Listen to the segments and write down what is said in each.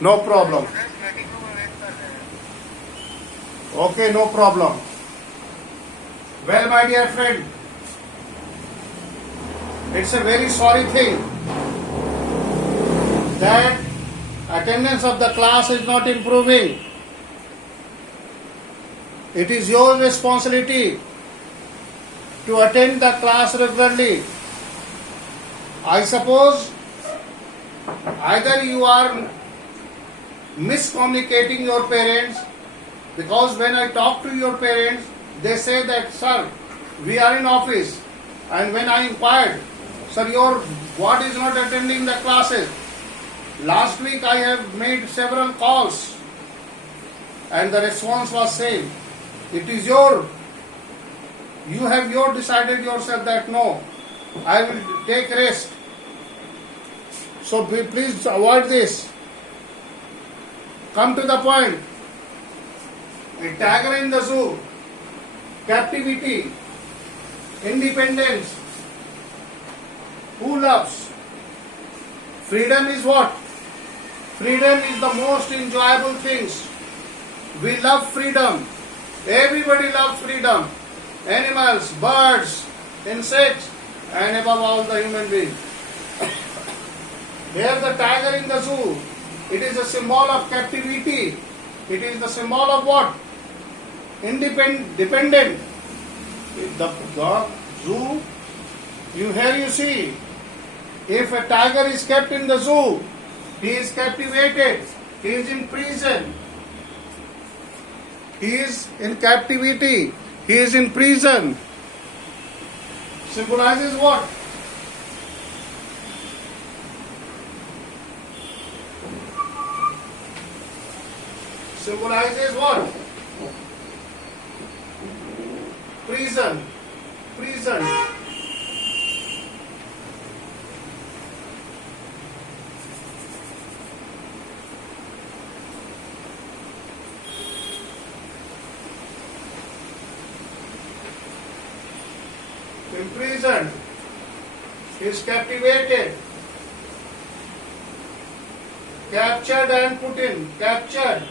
No problem. Okay, no problem. Well, my dear friend, it's a very sorry thing that attendance of the class is not improving. It is your responsibility to attend the class regularly. I suppose either you are miscommunicating your parents, because when I talk to your parents, they say that, sir, we are in office. And when I inquired, sir, your what is not attending the classes? Last week I have made several calls and the response was same. It is you have decided yourself that no, I will take rest. So please avoid this. Come to the point. A tiger in the zoo, captivity, independence. Who loves? Freedom is what? Freedom is the most enjoyable things. We love freedom. Everybody loves freedom. Animals, birds, insects, and above all the human being. Here the tiger in the zoo, it is a symbol of captivity. It is the symbol of what? Dependent. The zoo, you see, if a tiger is kept in the zoo, he is captivated, he is in prison, he is in captivity, he is in prison. Symbolizes what? Symbolizes what? Prison. Imprisoned. He is captivated. Captured and put in. Captured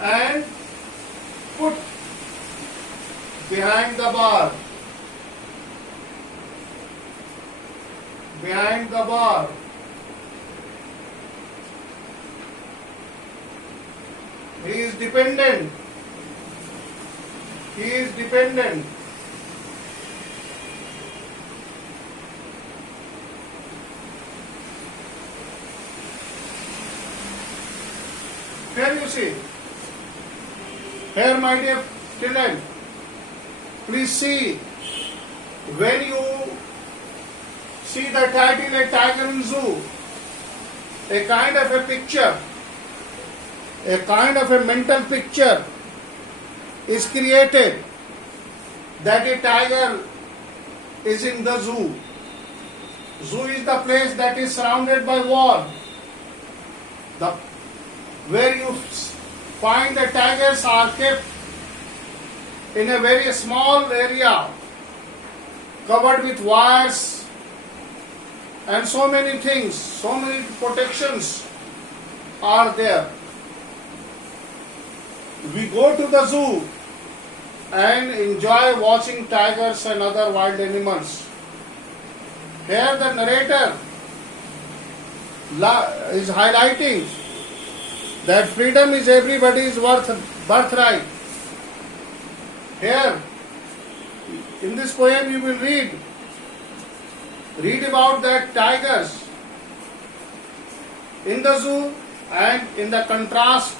and put behind the bar. He is dependent. Here you see. Here, my dear children, please see, when you see the title A Tiger in Zoo, a kind of a picture, a kind of a mental picture is created that a tiger is in the zoo. Zoo is the place that is surrounded by wall. Where you find the tigers are kept in a very small area covered with wires and so many things, so many protections are there. We go to the zoo and enjoy watching tigers and other wild animals. Here the narrator is highlighting that freedom is everybody's birthright. Here, in this poem you will read about that tigers in the zoo and in the contrast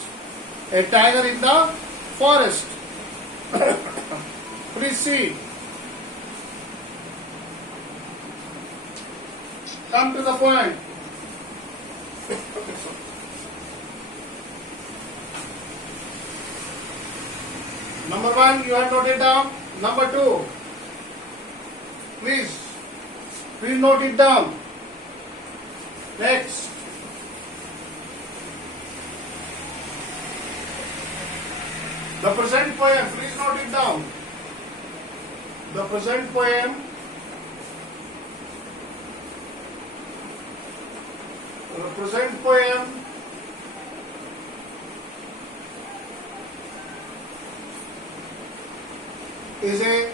a tiger in the forest. Please see. Come to the point. Number 1, you have noted down. Number 2, please note it down. Next. The present poem, please note it down. The present poem The present poem is a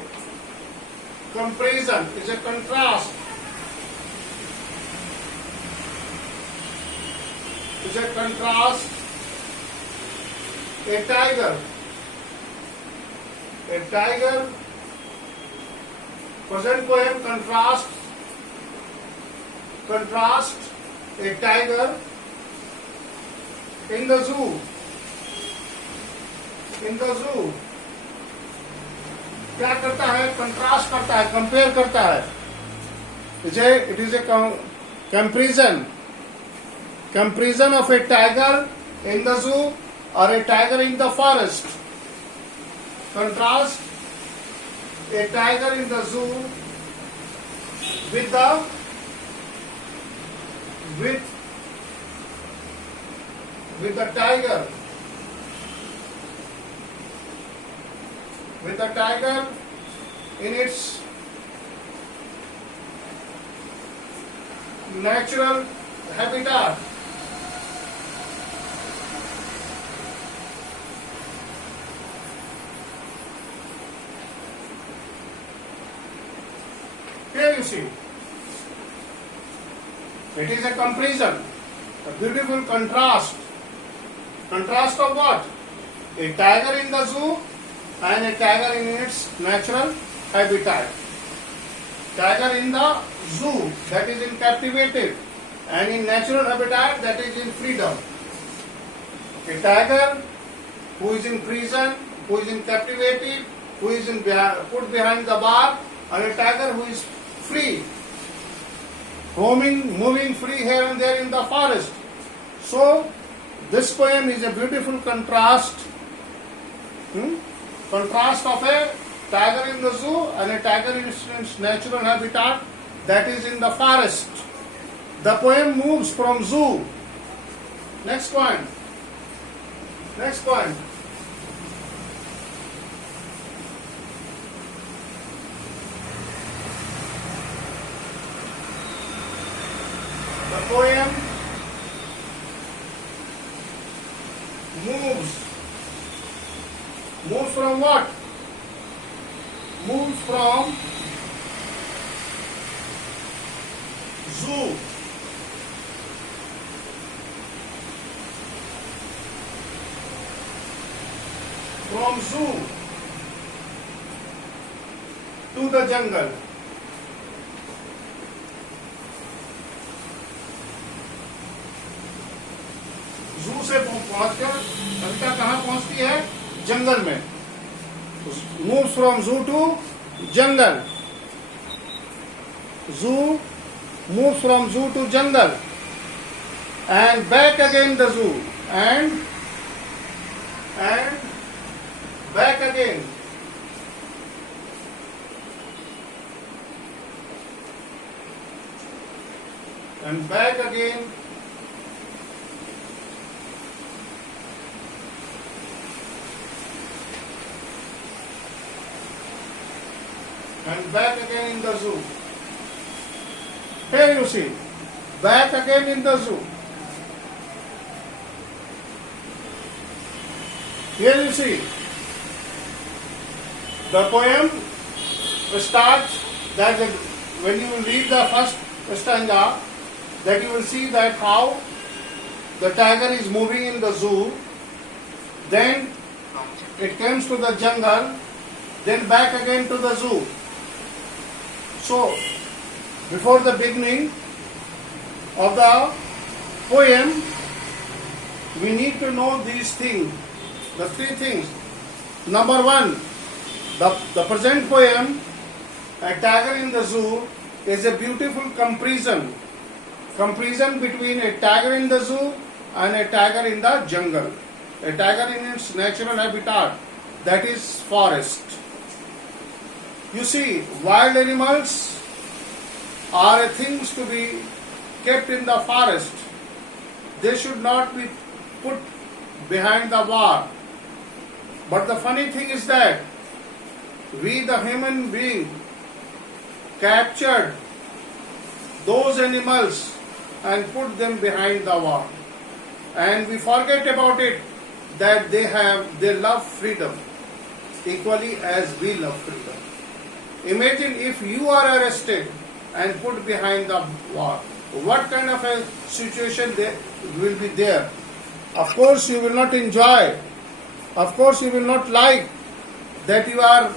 comparison, is a contrast, is a contrast, a tiger, present poem contrast a tiger in the zoo, क्या करता है, contrast करता है, compare करता है. It is a comparison of a tiger in the zoo or a tiger in the forest. Contrast a tiger in the zoo with the tiger in its natural habitat. Here you see, it is a comparison, a beautiful contrast. Contrast of what? A tiger in the zoo and a tiger in its natural habitat. Tiger in the zoo, that is in captivated, and in natural habitat, that is in freedom. A tiger who is in prison, who is in captivated, who is put behind the bar, and a tiger who is free, roaming, moving free here and there in the forest. So, this poem is a beautiful contrast. Contrast of a tiger in the zoo and a tiger in its natural habitat, that is in the forest. The poem moves from zoo. Next point. The poem moves from what? Moves from zoo. From zoo to the jungle. जू से पहुंचकर कविता कहाँ पहुंचती है? जंगल में. Moves from zoo to jungle. Zoo moves from zoo to jungle, and back again the zoo, and back again. And back again. And back again in the zoo. Here you see, back again in the zoo. Here you see, the poem starts that when you read the first stanza, that you will see that how the tiger is moving in the zoo, then it comes to the jungle, then back again to the zoo. So, before the beginning of the poem, we need to know these things, the three things. Number one, the present poem, A Tiger in the Zoo, is a beautiful comparison between a tiger in the zoo and a tiger in the jungle. A tiger in its natural habitat, that is forest. You see, wild animals are things to be kept in the forest. They should not be put behind the wall. But the funny thing is that we, the human being, captured those animals and put them behind the wall. And we forget about it that they love freedom equally as we love freedom. Imagine if you are arrested and put behind the wall. What kind of a situation will be there? Of course you will not enjoy. Of course you will not like that you are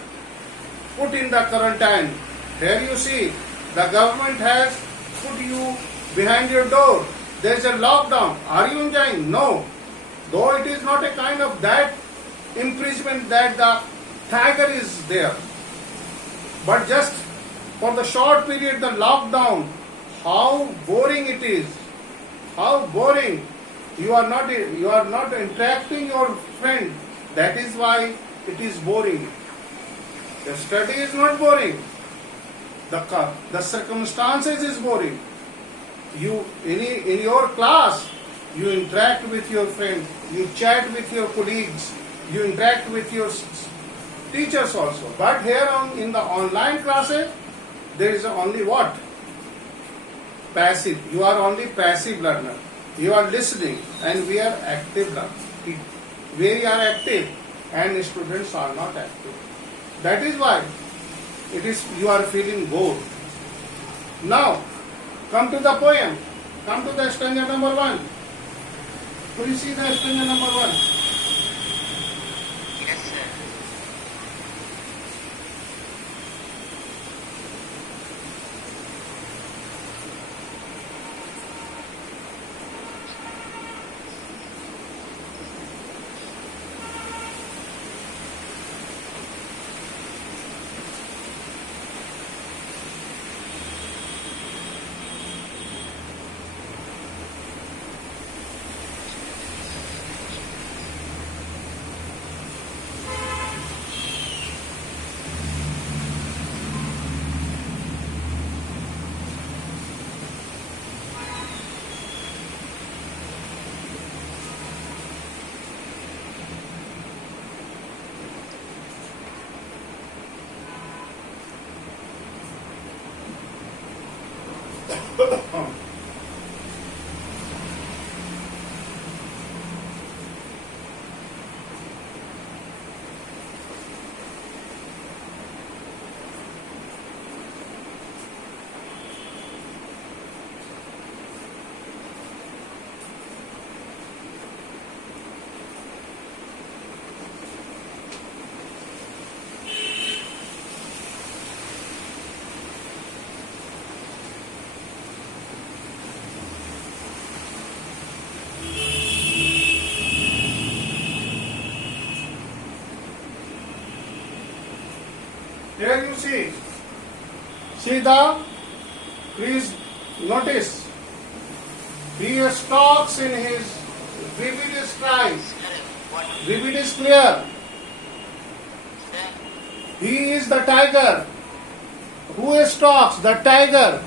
put in the quarantine. Here you see the government has put you behind your door. There is a lockdown. Are you enjoying? No. Though it is not a kind of that imprisonment that the tiger is there. But just for the short period, the lockdown, how boring it is. How boring. You are not interacting your friend. That is why it is boring. The study is not boring. The circumstances is boring. You in your class, you interact with your friends, you chat with your colleagues, you interact with your teachers also. But here in the online classes, there is only what? Passive. You are only passive learner. You are listening, and we are active learners. We are active, and students are not active. That is why you are feeling bored. Now, come to the poem. Come to the stanza number 1. Could you see the stanza number 1? Yes, sir. Here you see please notice, he stalks in his vivid stripes. Sir, what? Vivid is clear. Sir, He is the tiger. Who stalks? The tiger.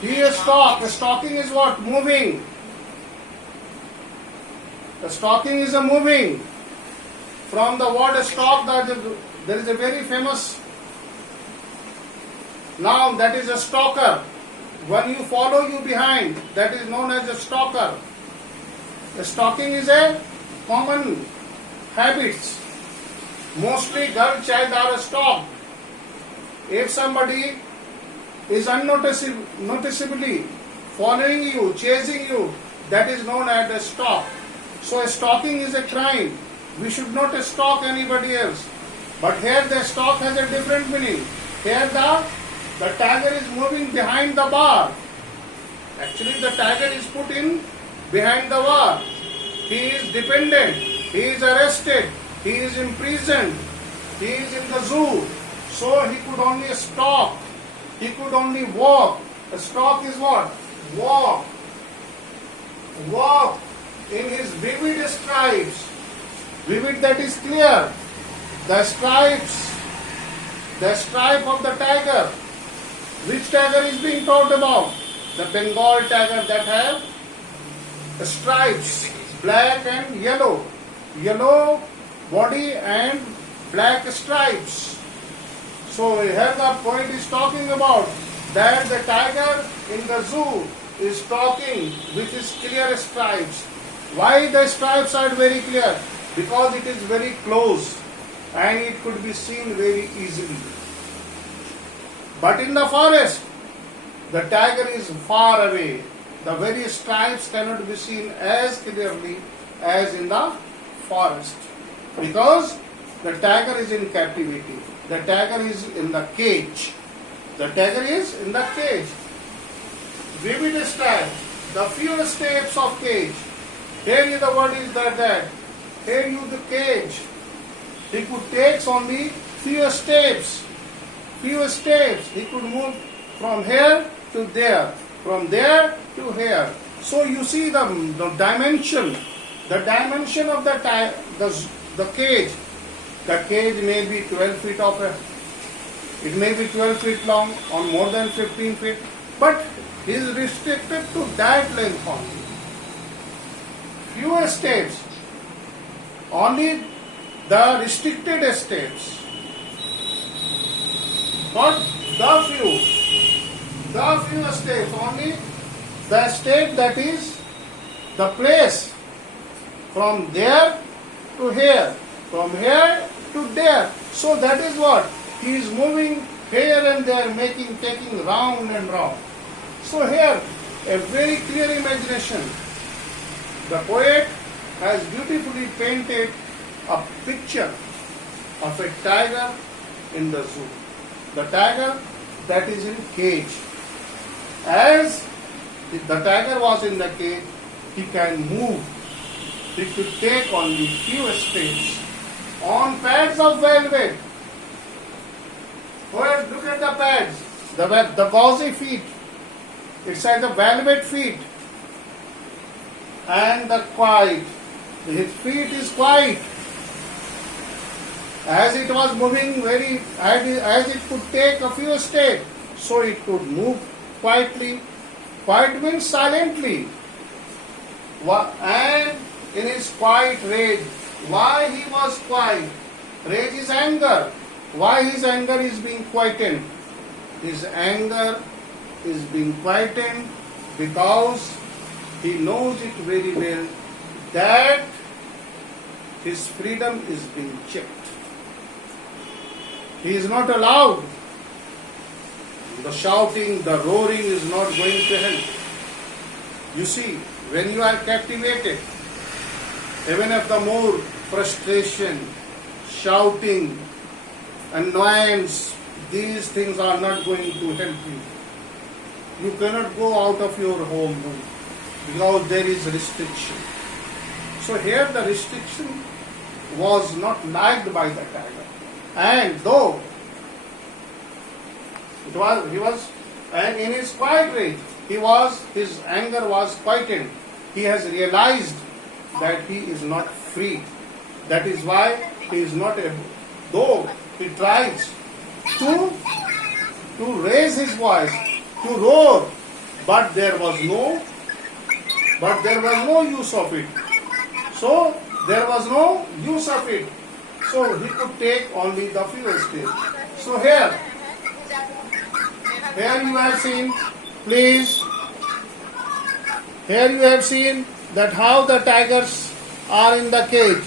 He stalks. Stalking is what? Moving. The stalking is a moving. From the word stalk, there is a very famous noun, that is a stalker. When you follow you behind, that is known as a stalker. The stalking is a common habit. Mostly girl child are stalked. If somebody is unnoticeably following you, chasing you, that is known as a stalk. So stalking is a crime. We should not stalk anybody else. But here the stalk has a different meaning. Here the tiger is moving behind the bar. Actually the tiger is put in behind the bar. He is dependent. He is arrested. He is imprisoned. He is in the zoo. So he could only stalk. He could only walk. A stalk is what? Walk. Walk in his vivid stripes. Vivid, that is clear. The stripes. The stripe of the tiger. Which tiger is being talked about? The Bengal tiger that have the stripes, black and yellow. Yellow body and black stripes. So here the point is talking about that the tiger in the zoo is talking with his clear stripes. Why the stripes are very clear? Because it is very close and it could be seen very easily. But in the forest, the tiger is far away. The very stripes cannot be seen as clearly as in the forest. Because the tiger is in captivity. The tiger is in the cage. The tiger is in the cage. Vivid stripes, the few steps of cage. Here you the word is that. Here you the cage. He could take only few steps. Few steps. He could move from here to there. From there to here. So you see the dimension. The dimension of the cage. The cage may be 12 feet of it may be 12 feet long or more than 15 feet. But he is restricted to that length only. Fewer steps. Only the restricted steps. Not the few steps. Only the step that is the place from there to here. From here to there. So that is what? He is moving here and there, taking round and round. So here, a very clear imagination. The poet has beautifully painted a picture of a tiger in the zoo. The tiger that is in cage. As the tiger was in the cage, he can move. He could take only few steps on pads of velvet. Well, look at the pads, the gauzy feet. It's like the velvet feet. And the quiet. His feet is quiet. As it was moving as it could take a few steps, so it could move quietly. Quiet means silently. And in his quiet rage. Why he was quiet? Rage is anger. Why his anger is being quietened? His anger is being quietened because he knows it very well that his freedom is being checked. He is not allowed. The shouting, the roaring is not going to help. You see, when you are captivated, even if the more frustration, shouting, annoyance, these things are not going to help you. You cannot go out of your home because there is restriction. So here the restriction was not liked by the tiger. And though and in his quiet rage, his anger was quietened. He has realized that he is not free. That is why he is not able, though he tries to raise his voice, to roar, but there was no use of it. So there was no use of it. So he could take only the few steps. So here you have seen, please, here you have seen that how the tigers are in the cage.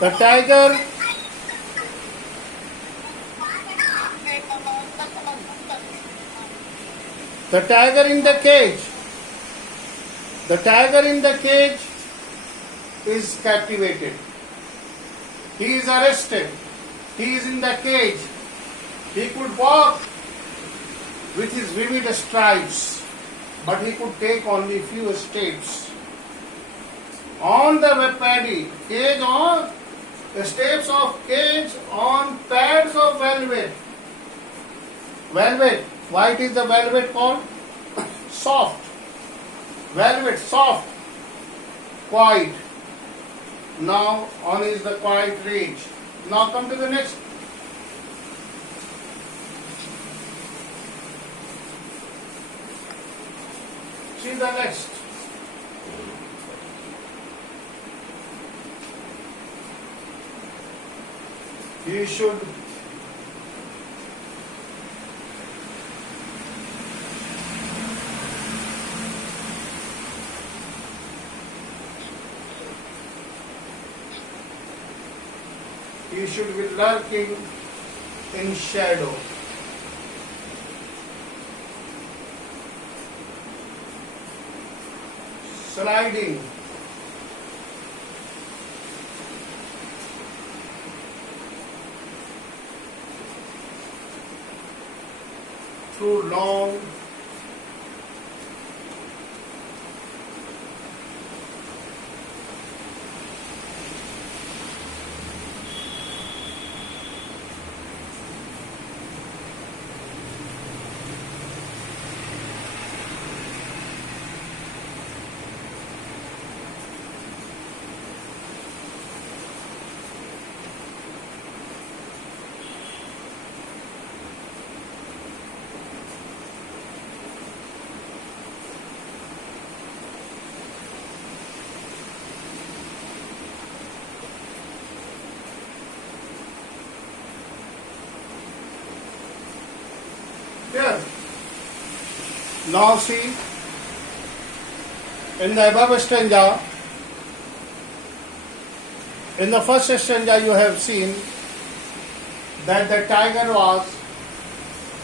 The tiger in the cage. The tiger in the cage is captivated. He is arrested. He is in the cage. He could walk with his vivid stripes, but he could take only few steps. On the paddy, cage on the steps of cage on pads of velvet. Velvet. Why it is the velvet called? Soft. Velvet, soft. Quiet. Now on is the quiet rage. Now come to the next. See the next. You should he should be lurking in shadow. Sliding. Through long here. Now see, in the above stanza, in the first stanza you have seen that the tiger was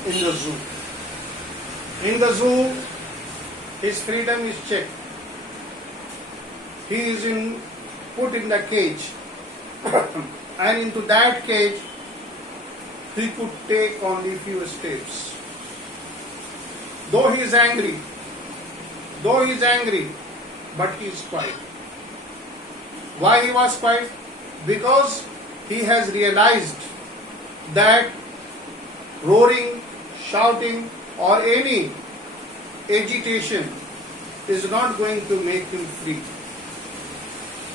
in the zoo. In the zoo, his freedom is checked. He is put in the cage, and into that cage he could take only few steps. Though he is angry, but he is quiet. Why he was quiet? Because he has realized that roaring, shouting, or any agitation is not going to make him free.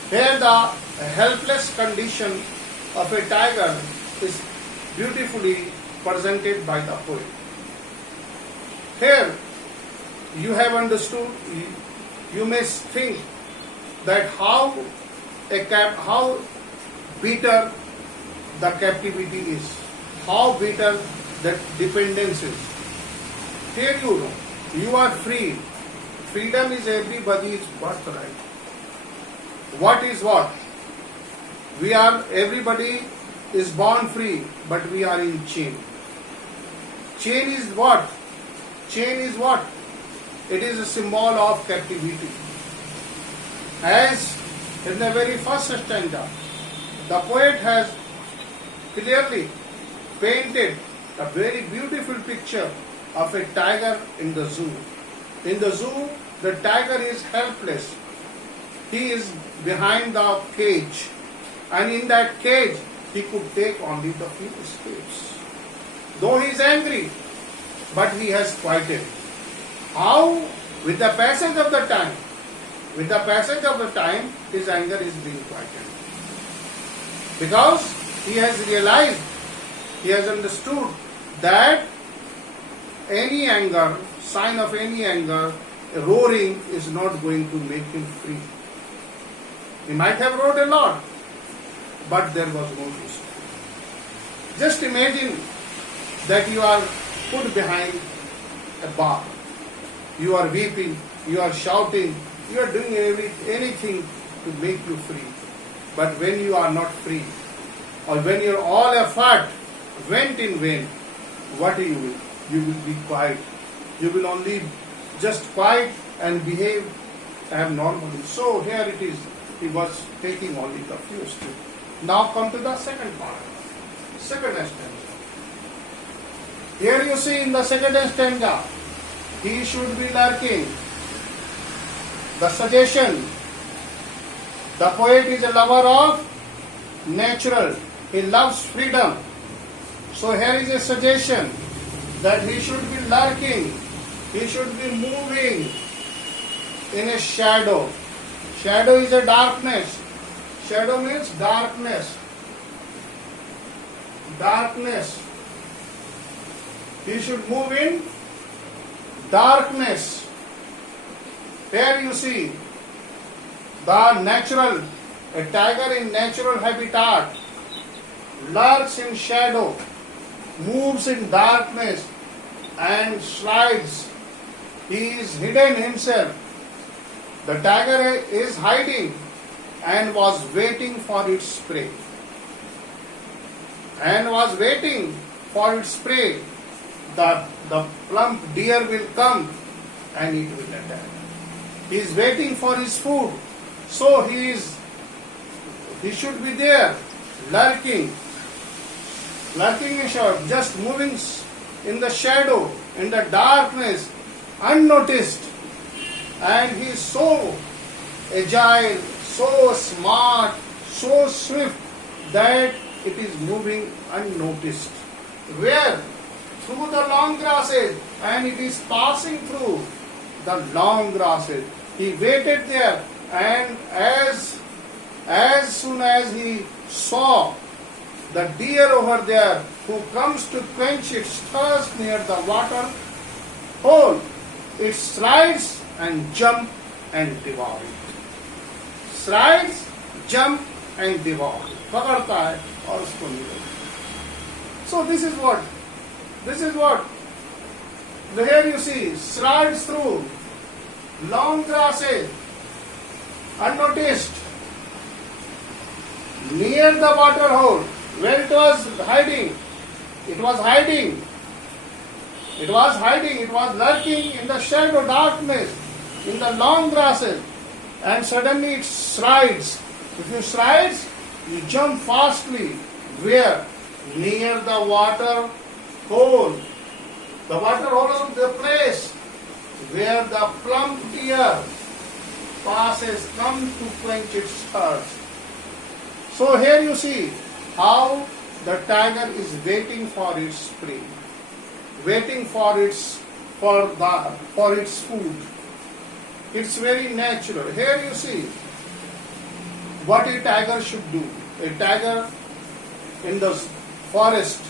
Here the helpless condition of a tiger is beautifully presented by the poet. Here you have understood, you may think that how bitter the captivity is, how bitter the dependence is. Here you know, you are free. Freedom is everybody's birthright. What is what? Everybody is born free, but we are in chain. Chain is what? Chain is what? It is a symbol of captivity. As in the very first stanza, the poet has clearly painted a very beautiful picture of a tiger in the zoo. In the zoo, the tiger is helpless. He is behind the cage, and in that cage, he could take only the few steps. Though he is angry, but he has quieted. How? With the passage of the time. With the passage of the time, his anger is being quieted. Because he has realized, he has understood that any anger, sign of any anger, roaring is not going to make him free. He might have roared a lot, but there was no use. Just imagine that you are put behind a bar. You are weeping, you are shouting, you are doing anything to make you free. But when you are not free, or when your all effort went in vain, what do you will? You will be quiet. You will only just quiet and behave abnormally. So here it is. He was taking only the few steps. Now come to the second part. Second stanza. Here you see in the second stanza, he should be lurking. The suggestion, the poet is a lover of natural. He loves freedom. So here is a suggestion that he should be lurking. He should be moving in a shadow. Shadow is a darkness. Shadow means darkness. Darkness. He should move in darkness. Here you see the natural, a tiger in natural habitat, lurks in shadow, moves in darkness and slides. He is hidden himself. The tiger is hiding and was waiting for its prey. and was waiting for its prey, the plump deer will come and it will attack. He is waiting for his food, so he should be there, lurking in short, just moving in the shadow, in the darkness, unnoticed. And he is so agile, so smart, so swift that it is moving unnoticed. Where? Through the long grasses, and it is passing through the long grasses. He waited there, and as soon as he saw the deer over there who comes to quench its thirst near the water hole, it strides and jump and devour it. Strides, jump and devour. पकड़ता है और उसको निगलता. So this is what. Here you see, strides through long grasses, unnoticed, near the water hole, where it was hiding. It was lurking in the shadow, darkness, in the long grasses, and suddenly it strides. If you strides, you jump fastly. Where? Near the water hole. The water hole is the place where the plump deer passes, come to quench its thirst. So here you see how the tiger is waiting for its prey, waiting for its food. It's very natural. Here you see what a tiger should do. A tiger in the forest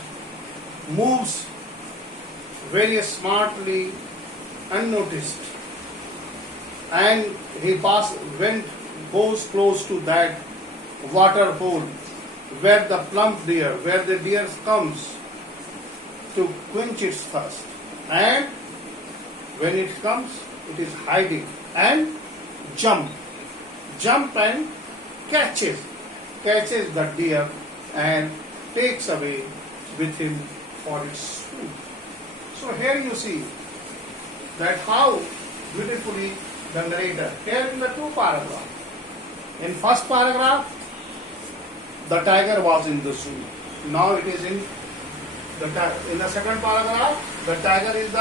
moves very smartly, unnoticed, and he goes close to that water hole where the plump deer, where the deer comes to quench its thirst, and when it comes, it is hiding and jump and catches the deer and takes away with him for its food. So here you see that how beautifully the narrator, here in the two paragraphs. In first paragraph, the tiger was in the zoo. Now it is in the second paragraph, the tiger is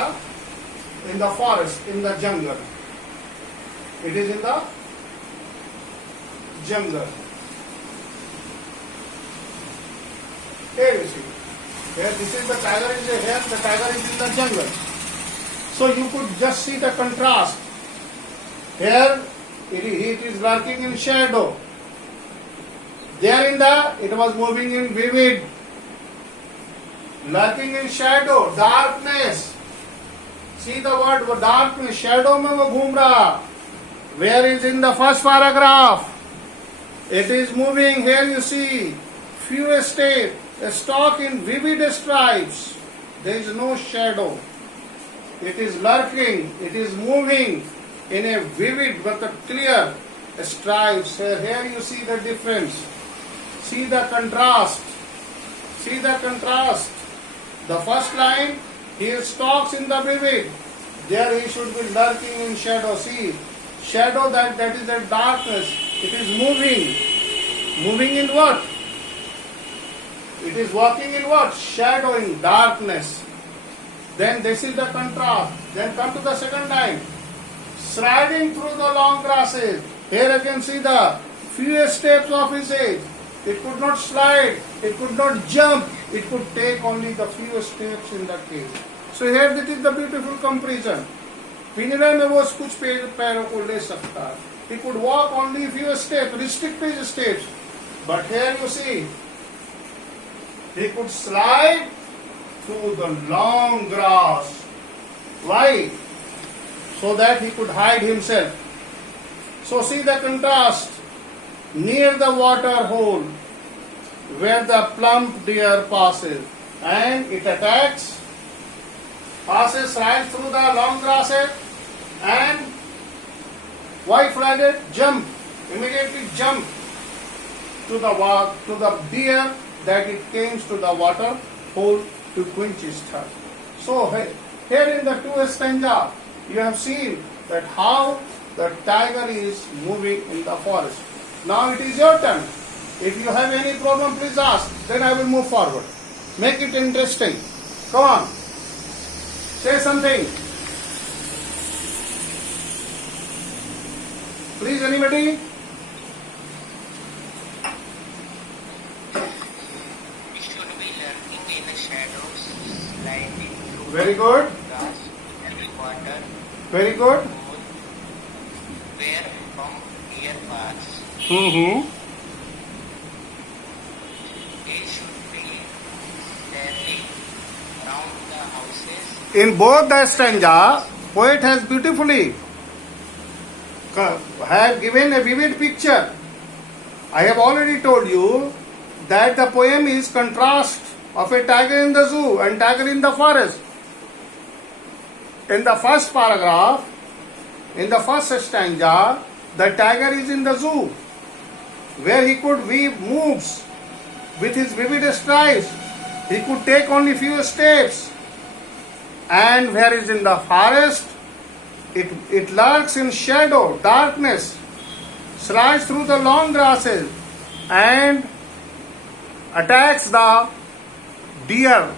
in the forest, in the jungle. It is in the jungle. Here you see. Here this is the tiger is here, the tiger is in the jungle. So you could just see the contrast. Here it is lurking in shadow. There it was moving in vivid. Lurking in shadow, darkness. See the word darkness, shadow में वो घूम रहा. Where is in the first paragraph? It is moving. Here you see few steps, a stalk in vivid stripes. There is no shadow. It is lurking. It is moving in a vivid but a clear stripes. Here you see the difference. See the contrast. See the contrast. The first line, he stalks in the vivid. There he should be lurking in shadow. See, shadow that is a darkness. It is moving. Moving in what? It is walking in what? Shadow, in darkness. Then this is the contrast. Then come to the second line. Striding through the long grasses. Here you can see the few steps of his age. It could not slide. It could not jump. It could take only the few steps in the cave. So here this is the beautiful comparison. पिंजरे में वो कुछ पैरों को ले सकता है. He could walk only few steps, restricted steps. But here you see, he could slide through the long grass. Why? So that he could hide himself. So see the contrast. Near the water hole, where the plump deer passes, and it attacks, passes right through the long grasses, and white-flagged jump, immediately jump to the deer that it came to the water hole to quench his thirst. So here in the 2nd stanza, you have seen that how the tiger is moving in the forest. Now it is your turn. If you have any problem, please ask. Then I will move forward. Make it interesting. Come on. Say something. Please, anybody? We should be lurking in the shadows, sliding through Very good. grass every quarter, Very good. where from here paths. Mm-hmm. They should be standing round the houses. In both the stanza, poet has beautifully have given a vivid picture. I have already told you that the poem is contrast of a tiger in the zoo and tiger in the forest. In the first paragraph, in the first stanza, the tiger is in the zoo, where he could weave moves with his vivid strides. He could take only few steps. And where is in the forest, it lurks in shadow, darkness, slides through the long grasses and attacks the deer,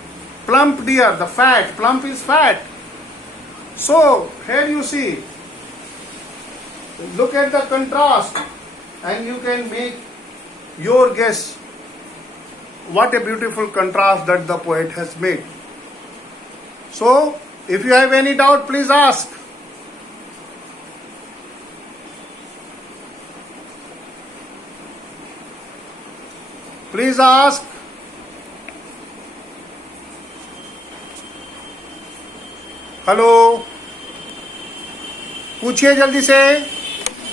plump deer, the fat. Plump is fat. So here you see, look at the contrast and you can make your guess what a beautiful contrast that the poet has made. So if you have any doubt, please ask. Please ask. Hello, पूछिए जल्दी से.